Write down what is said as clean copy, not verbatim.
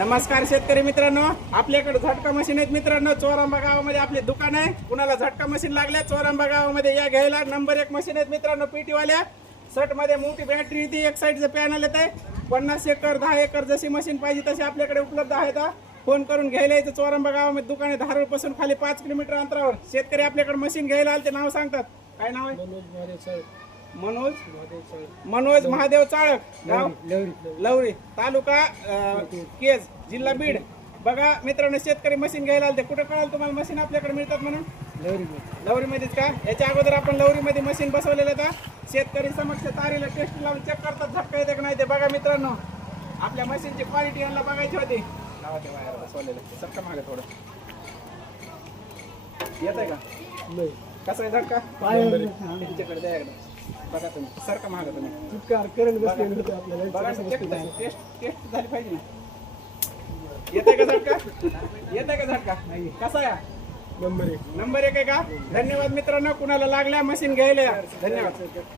नमस्कार शेतकरी मित्रांनो, आपल्याकडे झटका मशीन आहेत मित्रांनो. चोरांबा गावामध्ये आपले दुकान आहे. कुणाला झटका मशीन लागल्या चोरांबा गावामध्ये या घ्यायला. नंबर 1 मशीन आहेत मित्रांनो. पीटी वाल्या सट मध्ये मोठी बॅटरी येते, एक साईडचं पॅनल येत आहे. 50 एकर 10 एकर जशी मशीन पाहिजे तशी आपल्याकडे उपलब्ध आहेत. फोन करून घ्यायला यायचं. चोरांबा गावामध्ये दुकान आहे. धारूर पासून खाली 5 किलोमीटर अंतरावर. शेतकरी आपल्याकडे मशीन घ्यायला आले, ते नाव सांगतात. काय नाव आहे? मनोज महादेव चाळक, गाव लवरी, तालुका केज, जिल्हा बीड. बघा मित्रांनो, शेतकरी मशीन घ्यायला आले. कुठे कळाल तुम्हाला मशीन आपल्याकडे मिळतात म्हणून? लवरी मध्येच का? याच्या अगोदर आपण लवरी मध्ये मशीन बसवलेलं का? शेतकरी समक्ष तारीला टेस्ट लावून चेक करतात झटका येते का नाही ते. बघा मित्रांनो, आपल्या मशीनची क्वालिटी यांना बघायची होती. बसवलेलं चक्का मागे थोडं येत आहे का? कसं आहे झटका? त्यांच्याकडे द्या एकदा. बघा तुम्ही, सारखं महागा तुम्ही टेस्ट झाली पाहिजे ना. येते का झटका? येते का झटका? कसा आहे? नंबर 1 आहे का? धन्यवाद मित्रांनो. कुणाला लागल्या मशीन घ्यायला, धन्यवाद.